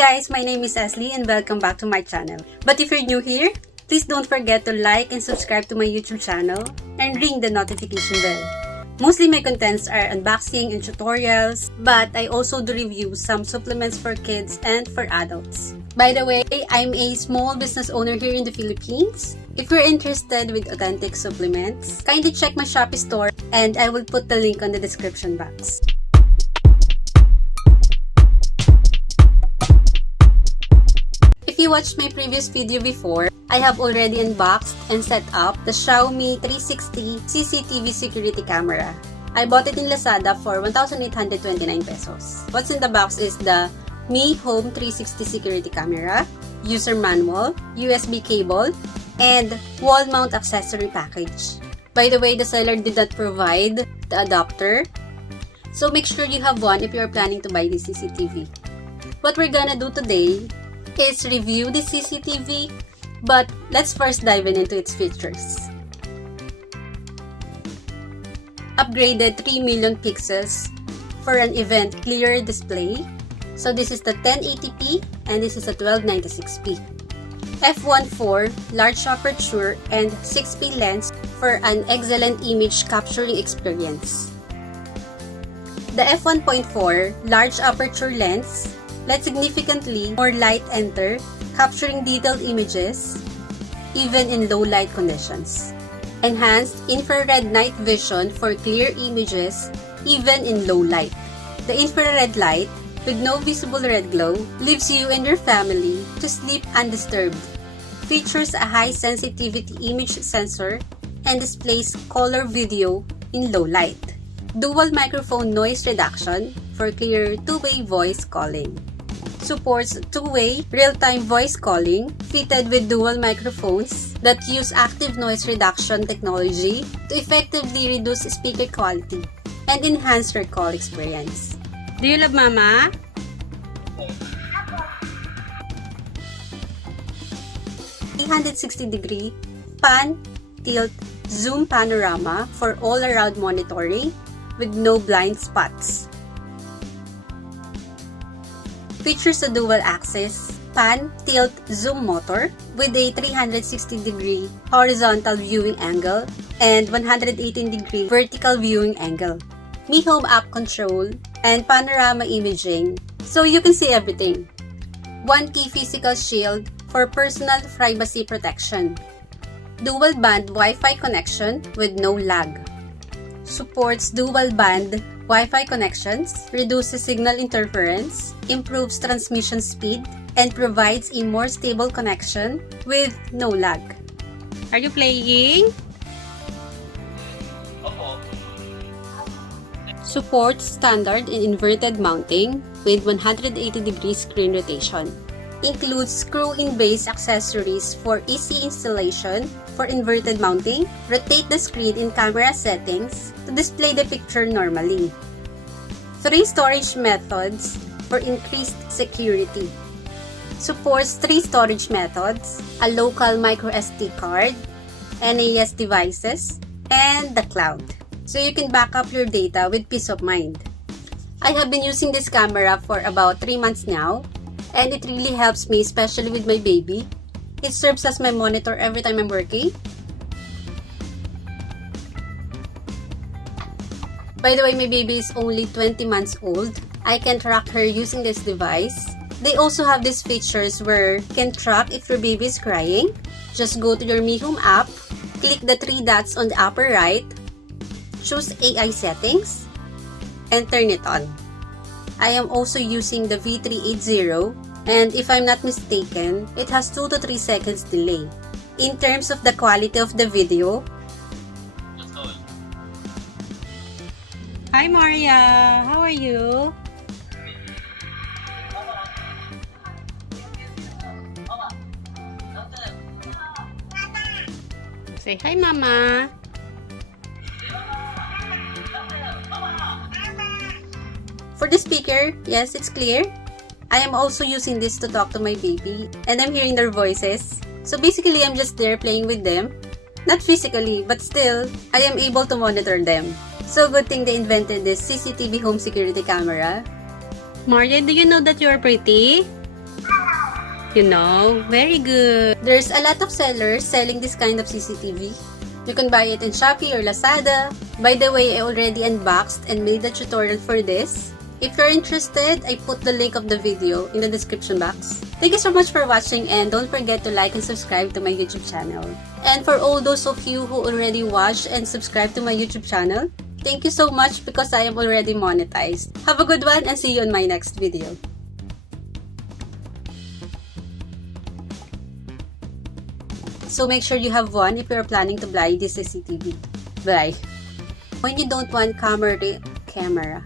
guys, my name is Ashley and welcome back to my channel. But if you're new here, please don't forget to like and subscribe to my YouTube channel and ring the notification bell. Mostly my contents are unboxing and tutorials, but I also do review some supplements for kids and for adults. By the way, I'm a small business owner here in the Philippines. If you're interested with authentic supplements, kindly check my Shopee store and I will put the link on the description box. If you watched my previous video before, I have already unboxed and set up the Xiaomi 360 CCTV Security Camera. I bought it in Lazada for 1,829 pesos. What's in the box is the Mi Home 360 Security Camera, user manual, USB cable, and wall mount accessory package. By the way, the seller did not provide the adapter, so make sure you have one if you are planning to buy the CCTV. What we're gonna do today is review the CCTV, but let's first dive into its features. Upgraded 3 million pixels for an event clear display. So this is the 1080p and this is a 1296p. f1.4 large aperture and 6p lens for an excellent image capturing experience. The f1.4 large aperture lens let significantly more light enter, capturing detailed images even in low light conditions. Enhanced infrared night vision for clear images even in low light. The infrared light, with no visible red glow, leaves you and your family to sleep undisturbed. Features a high sensitivity image sensor and displays color video in low light. Dual microphone noise reduction for clear two-way voice calling. Supports two-way real-time voice calling fitted with dual microphones that use active noise reduction technology to effectively reduce speaker quality and enhance your call experience. Do you love Mama? 360-degree pan, tilt, zoom panorama for all-around monitoring with no blind spots. Features a dual-axis pan, tilt, zoom motor with a 360-degree horizontal viewing angle and 118-degree vertical viewing angle. Mi Home app control and panorama imaging so you can see everything. One key physical shield for personal privacy protection. Dual band Wi-Fi connection with no lag. Supports dual band Wi-Fi connections, reduces signal interference, improves transmission speed, and provides a more stable connection with no lag. Are you playing? Supports standard and inverted mounting with 180-degree screen rotation. Includes screw-in base accessories for easy installation for inverted mounting. Rotate the screen in camera settings to display the picture normally. 3 storage methods for increased security. Supports 3 storage methods, a local microSD card, NAS devices, and the cloud. So you can back up your data with peace of mind. I have been using this camera for about 3 months now, and it really helps me, especially with my baby. It serves as my monitor every time I'm working. By the way, my baby is only 20 months old. I can track her using this device. They also have these features where you can track if your baby is crying. Just go to your Mi Home app, click the 3 dots on the upper right, choose AI settings, and turn it on. I am also using the V380, and if I'm not mistaken, it has 2 to 3 seconds delay. In terms of the quality of the video, Hi Maria, how are you? Say hi Mama. For the speaker, yes, it's clear. I am also using this to talk to my baby and I'm hearing their voices. So basically, I'm just there playing with them. Not physically, but still, I am able to monitor them. So good thing they invented this CCTV Home Security Camera. Maria, do you know that you're pretty? You know, very good. There's a lot of sellers selling this kind of CCTV. You can buy it in Shopee or Lazada. By the way, I already unboxed and made a tutorial for this. If you're interested, I put the link of the video in the description box. Thank you so much for watching, and don't forget to like and subscribe to my YouTube channel. And for all those of you who already watched and subscribed to my YouTube channel, thank you so much because I am already monetized. Have a good one and see you in my next video. So make sure you have one if you're planning to buy this CCTV. Bye. When you don't want camera.